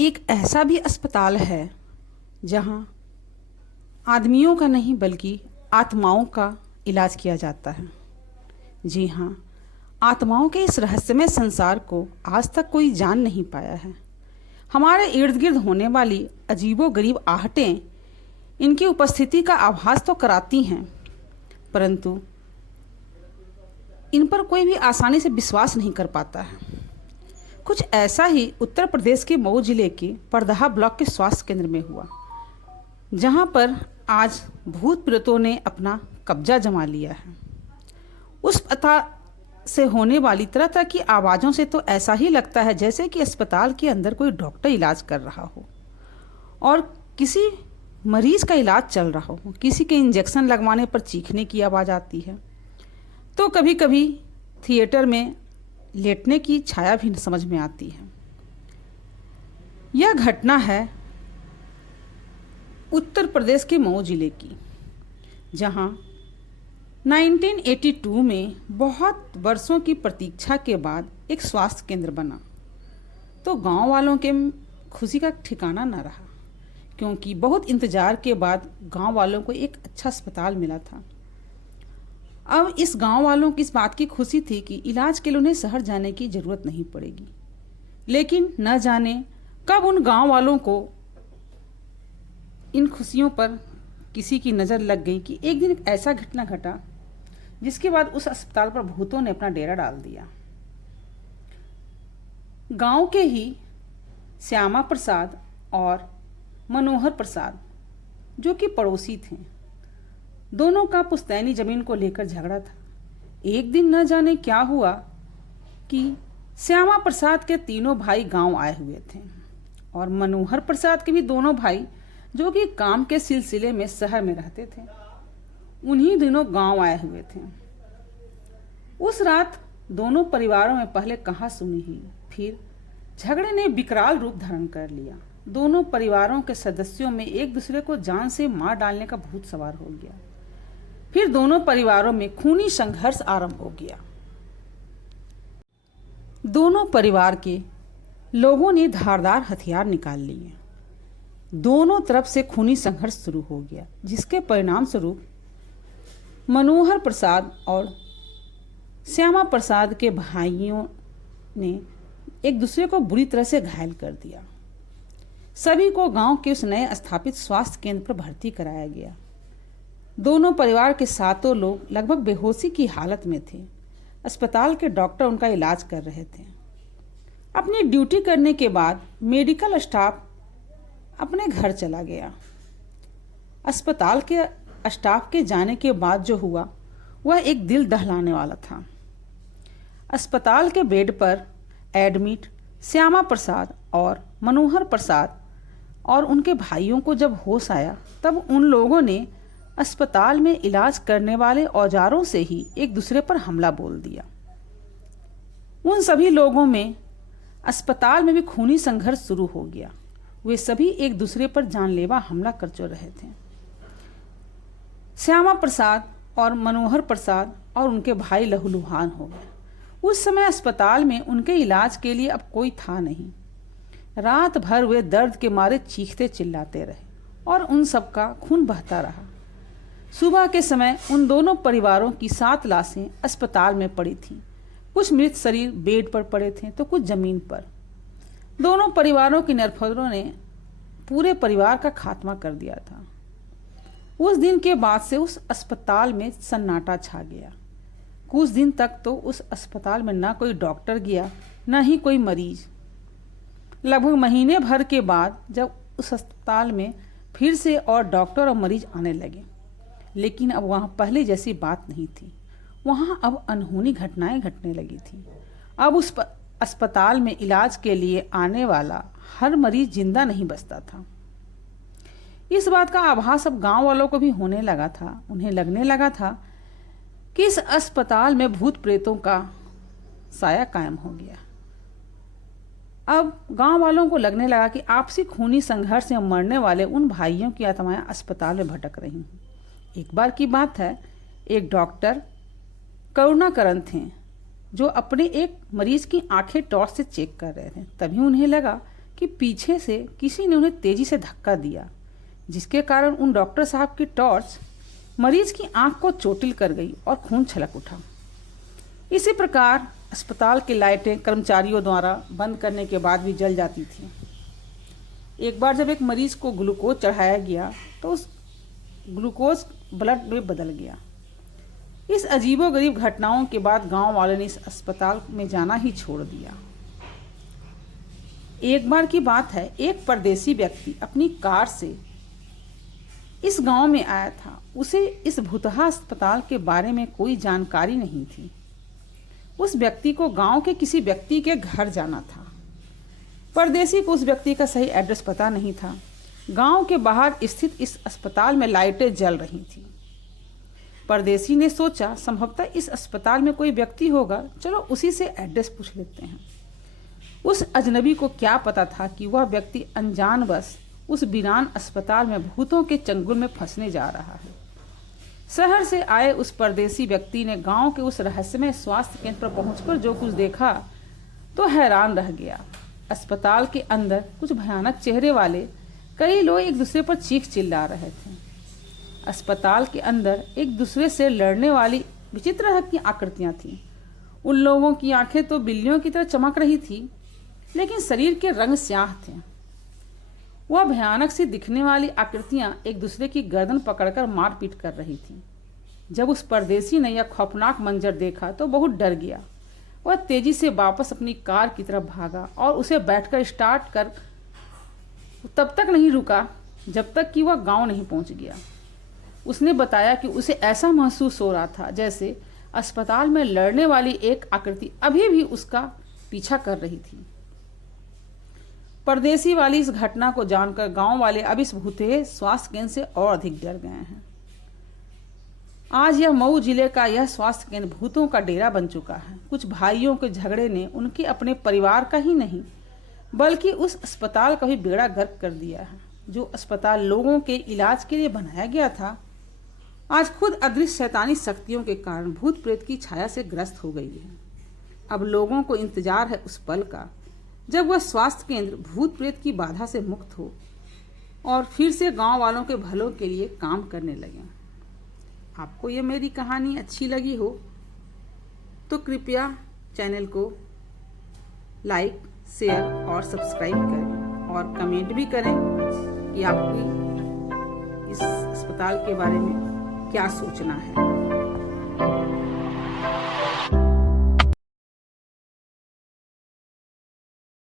एक ऐसा भी अस्पताल है जहां आदमियों का नहीं बल्कि आत्माओं का इलाज किया जाता है। जी हाँ, आत्माओं के इस रहस्यमय संसार को आज तक कोई जान नहीं पाया है। हमारे इर्द गिर्द होने वाली अजीबोगरीब आहटें इनकी उपस्थिति का आभास तो कराती हैं, परंतु इन पर कोई भी आसानी से विश्वास नहीं कर पाता है। कुछ ऐसा ही उत्तर प्रदेश के मऊ जिले के परदहा ब्लॉक के स्वास्थ्य केंद्र में हुआ, जहां पर आज भूत प्रेतों ने अपना कब्जा जमा लिया है। उस अस्पताल से होने वाली तरह तरह की आवाज़ों से तो ऐसा ही लगता है जैसे कि अस्पताल के अंदर कोई डॉक्टर इलाज कर रहा हो और किसी मरीज का इलाज चल रहा हो। किसी के इंजेक्शन लगवाने पर चीखने की आवाज़ आती है, तो कभी कभी थिएटर में लेटने की छाया भी समझ में आती है। यह घटना है उत्तर प्रदेश के मऊ जिले की, जहां 1982 में बहुत वर्षों की प्रतीक्षा के बाद एक स्वास्थ्य केंद्र बना, तो गांव वालों के खुशी का ठिकाना न रहा, क्योंकि बहुत इंतजार के बाद गांव वालों को एक अच्छा अस्पताल मिला था। अब इस गांव वालों की इस बात की खुशी थी कि इलाज के लिए उन्हें शहर जाने की ज़रूरत नहीं पड़ेगी। लेकिन न जाने कब उन गांव वालों को इन खुशियों पर किसी की नज़र लग गई कि एक दिन एक ऐसा घटना घटा जिसके बाद उस अस्पताल पर भूतों ने अपना डेरा डाल दिया। गांव के ही श्यामा प्रसाद और मनोहर प्रसाद, जो कि पड़ोसी थे, दोनों का पुश्तैनी जमीन को लेकर झगड़ा था। एक दिन न जाने क्या हुआ कि श्यामा प्रसाद के तीनों भाई गांव आए हुए थे और मनोहर प्रसाद के भी दोनों भाई, जो कि काम के सिलसिले में शहर में रहते थे, उन्हीं दिनों गांव आए हुए थे। उस रात दोनों परिवारों में पहले कहासुनी हुई, फिर झगड़े ने विकराल रूप धारण कर लिया। दोनों परिवारों के सदस्यों में एक दूसरे को जान से मार डालने का भूत सवार हो गया। फिर दोनों परिवारों में खूनी संघर्ष आरंभ हो गया। दोनों परिवार के लोगों ने धारदार हथियार निकाल लिए। दोनों तरफ से खूनी संघर्ष शुरू हो गया, जिसके परिणाम स्वरूप मनोहर प्रसाद और श्यामा प्रसाद के भाइयों ने एक दूसरे को बुरी तरह से घायल कर दिया। सभी को गांव के उस नए स्थापित स्वास्थ्य केंद्र पर भर्ती कराया गया। दोनों परिवार के सातों लोग लगभग बेहोशी की हालत में थे। अस्पताल के डॉक्टर उनका इलाज कर रहे थे। अपनी ड्यूटी करने के बाद मेडिकल स्टाफ अपने घर चला गया। अस्पताल के स्टाफ के जाने के बाद जो हुआ वह एक दिल दहलाने वाला था। अस्पताल के बेड पर एडमिट श्यामा प्रसाद और मनोहर प्रसाद और उनके भाइयों को जब होश आया, तब उन लोगों ने अस्पताल में इलाज करने वाले औजारों से ही एक दूसरे पर हमला बोल दिया। उन सभी लोगों में अस्पताल में भी खूनी संघर्ष शुरू हो गया। वे सभी एक दूसरे पर जानलेवा हमला कर जो रहे थे। श्यामा प्रसाद और मनोहर प्रसाद और उनके भाई लहूलुहान हो गए। उस समय अस्पताल में उनके इलाज के लिए अब कोई था नहीं। रात भर वे दर्द के मारे चीखते चिल्लाते रहे और उन सबका खून बहता रहा। सुबह के समय उन दोनों परिवारों की 7 लाशें अस्पताल में पड़ी थीं। कुछ मृत शरीर बेड पर पड़े थे तो कुछ जमीन पर। दोनों परिवारों की नरफरों ने पूरे परिवार का खात्मा कर दिया था। उस दिन के बाद से उस अस्पताल में सन्नाटा छा गया। कुछ दिन तक तो उस अस्पताल में ना कोई डॉक्टर गया, ना ही कोई मरीज। लगभग महीने भर के बाद जब उस अस्पताल में फिर से और डॉक्टर और मरीज आने लगे, लेकिन अब वहाँ पहले जैसी बात नहीं थी। वहाँ अब अनहोनी घटनाएं घटने लगी थी। अब उस अस्पताल में इलाज के लिए आने वाला हर मरीज जिंदा नहीं बचता था। इस बात का आभास अब गांव वालों को भी होने लगा था। उन्हें लगने लगा था कि इस अस्पताल में भूत प्रेतों का साया कायम हो गया। अब गांव वालों को लगने लगा कि आपसी खूनी संघर्ष में मरने वाले उन भाइयों की आत्माएं अस्पताल में भटक रही हैं। एक बार की बात है, एक डॉक्टर करुणाकरण थे, जो अपने एक मरीज की आंखें टॉर्च से चेक कर रहे थे। तभी उन्हें लगा कि पीछे से किसी ने उन्हें तेजी से धक्का दिया, जिसके कारण उन डॉक्टर साहब की टॉर्च मरीज की आंख को चोटिल कर गई और खून छलक उठा। इसी प्रकार अस्पताल की लाइटें कर्मचारियों द्वारा बंद करने के बाद भी जल जाती थीं। एक बार जब एक मरीज को ग्लूकोज चढ़ाया गया तो उस ग्लूकोज ब्लड में बदल गया। इस अजीबोगरीब घटनाओं के बाद गांव वालों ने इस अस्पताल में जाना ही छोड़ दिया। एक बार की बात है, एक परदेसी व्यक्ति अपनी कार से इस गांव में आया था। उसे इस भूतहा अस्पताल के बारे में कोई जानकारी नहीं थी। उस व्यक्ति को गांव के किसी व्यक्ति के घर जाना था। परदेसी को उस व्यक्ति का सही एड्रेस पता नहीं था। गांव के बाहर स्थित इस अस्पताल में लाइटें जल रही थीं। परदेसी ने सोचा संभवतः इस अस्पताल में कोई व्यक्ति होगा, चलो उसी से एड्रेस पूछ लेते हैं। उस अजनबी को क्या पता था कि वह व्यक्ति अनजानवश उस वीरान अस्पताल में भूतों के चंगुल में फंसने जा रहा है। शहर से आए उस परदेसी व्यक्ति ने गांव के उस रहस्यमय स्वास्थ्य केंद्र पर पहुंचकर जो कुछ देखा तो हैरान रह गया। अस्पताल के अंदर कुछ भयानक चेहरे वाले कई लोग एक दूसरे पर चीख चिल्ला रहे थे। अस्पताल के अंदर एक दूसरे से लड़ने वाली विचित्र तरह की आकृतियां थीं। उन लोगों की आंखें तो बिल्लियों की तरह चमक रही थी, लेकिन शरीर के रंग स्याह थे। वह भयानक सी दिखने वाली आकृतियां एक दूसरे की गर्दन पकड़कर मारपीट कर रही थीं। जब उस परदेसी ने यह खौफनाक मंजर देखा तो बहुत डर गया। वह तेजी से वापस अपनी कार की तरफ भागा और उसे बैठकर स्टार्ट कर तब तक नहीं रुका जब तक कि वह गांव नहीं पहुंच गया। उसने बताया कि उसे ऐसा महसूस हो रहा था जैसे अस्पताल में लड़ने वाली एक आकृति अभी भी उसका पीछा कर रही थी। परदेसी वाली इस घटना को जानकर गांव वाले अब इस भूतिया स्वास्थ्य केंद्र से और अधिक डर गए हैं। आज यह मऊ जिले का यह स्वास्थ्य केंद्र भूतों का डेरा बन चुका है। कुछ भाइयों के झगड़े ने उनके अपने परिवार का ही नहीं बल्कि उस अस्पताल का भी बेड़ा गर्क कर दिया है। जो अस्पताल लोगों के इलाज के लिए बनाया गया था, आज खुद अदृश्य शैतानी शक्तियों के कारण भूत प्रेत की छाया से ग्रस्त हो गई है। अब लोगों को इंतजार है उस पल का जब वह स्वास्थ्य केंद्र भूत प्रेत की बाधा से मुक्त हो और फिर से गांव वालों के भलों के लिए काम करने लगे। आपको ये मेरी कहानी अच्छी लगी हो तो कृपया चैनल को लाइक, शेयर और सब्सक्राइब करें और कमेंट भी करें कि आपकी इस अस्पताल के बारे में क्या सोचना है।